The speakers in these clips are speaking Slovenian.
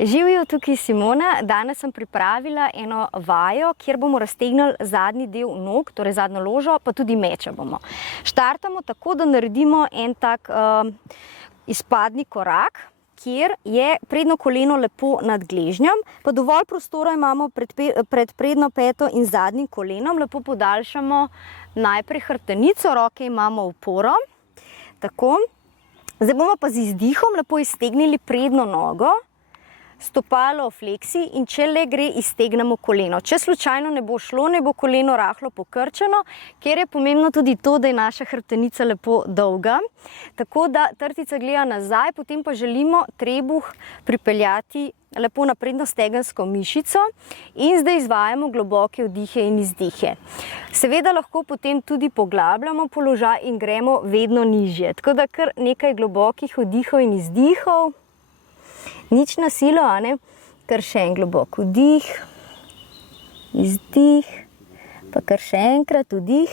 Živijo, tukaj Simona. Danes sem pripravila eno vajo, kjer bomo raztegnili zadnji del nog, torej zadnjo ložo, pa tudi meče bomo. Štartamo tako, da naredimo en tak izpadni korak, kjer je prednjo koleno lepo nad gležnjem, pa dovolj prostora imamo pred prednjo peto in zadnjim kolenom. Lepo podaljšamo najprej hrbtenico, roke imamo v oporo. Tako. Zdaj bomo pa z izdihom lepo iztegnili prednjo nogo, stopalo v fleksiji in če le gre, iztegnemo koleno. Če slučajno ne bo šlo, ne bo koleno rahlo pokrčeno, ker je pomembno tudi to, da je naša hrbtenica lepo dolga. Tako da trtica gleda nazaj, potem pa želimo trebuh pripeljati lepo na prednjo stegensko mišico in zdaj izvajamo globoke vdihe in izdihe. Seveda lahko potem tudi poglabljamo položaj in gremo vedno nižje. Tako da kar nekaj globokih vdihov in izdihov. Nič na silo, a ne? Kar še en globok vdih, izdih, pa kar še enkrat vdih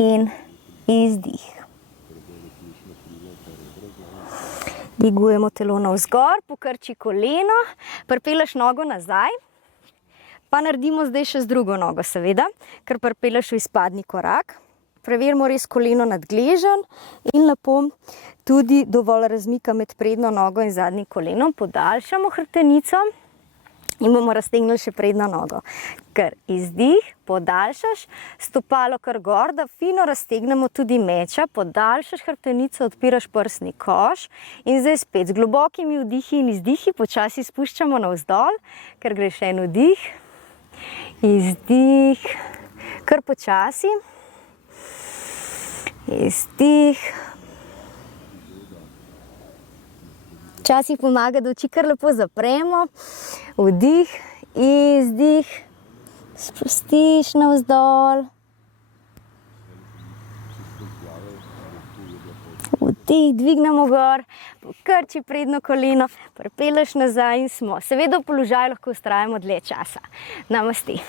in izdih. Dvigujemo telo navzgor, pokrči koleno, pripelješ nogo nazaj, pa naredimo zdaj še z drugo nogo, seveda, ker pripelješ v izpadni korak. Preverimo res koleno nad gležen in lepo tudi dovolj razmika med prednjo nogo in zadnjim kolenom. Podaljšamo hrbtenico in bomo raztegnili še prednjo nogo. Kar izdih, podaljšaš, stopalo kar gor, da fino raztegnemo tudi meča, podaljšaš hrbtenico, odpiraš prsni koš in zdaj spet z globokimi vdihi in izdihi počasi spuščamo navzdol, ker gre še en vdih, izdih, kar počasi. Izdih. Včasih pomaga, da oči kar lepo zapremo. Vdih, izdih. Spustiš navzdol. Vdih, dvignemo gor, pokrči prednjo koleno, pripelješ nazaj in smo. Seveda v položaju lahko vztrajamo dlje časa. Namaste.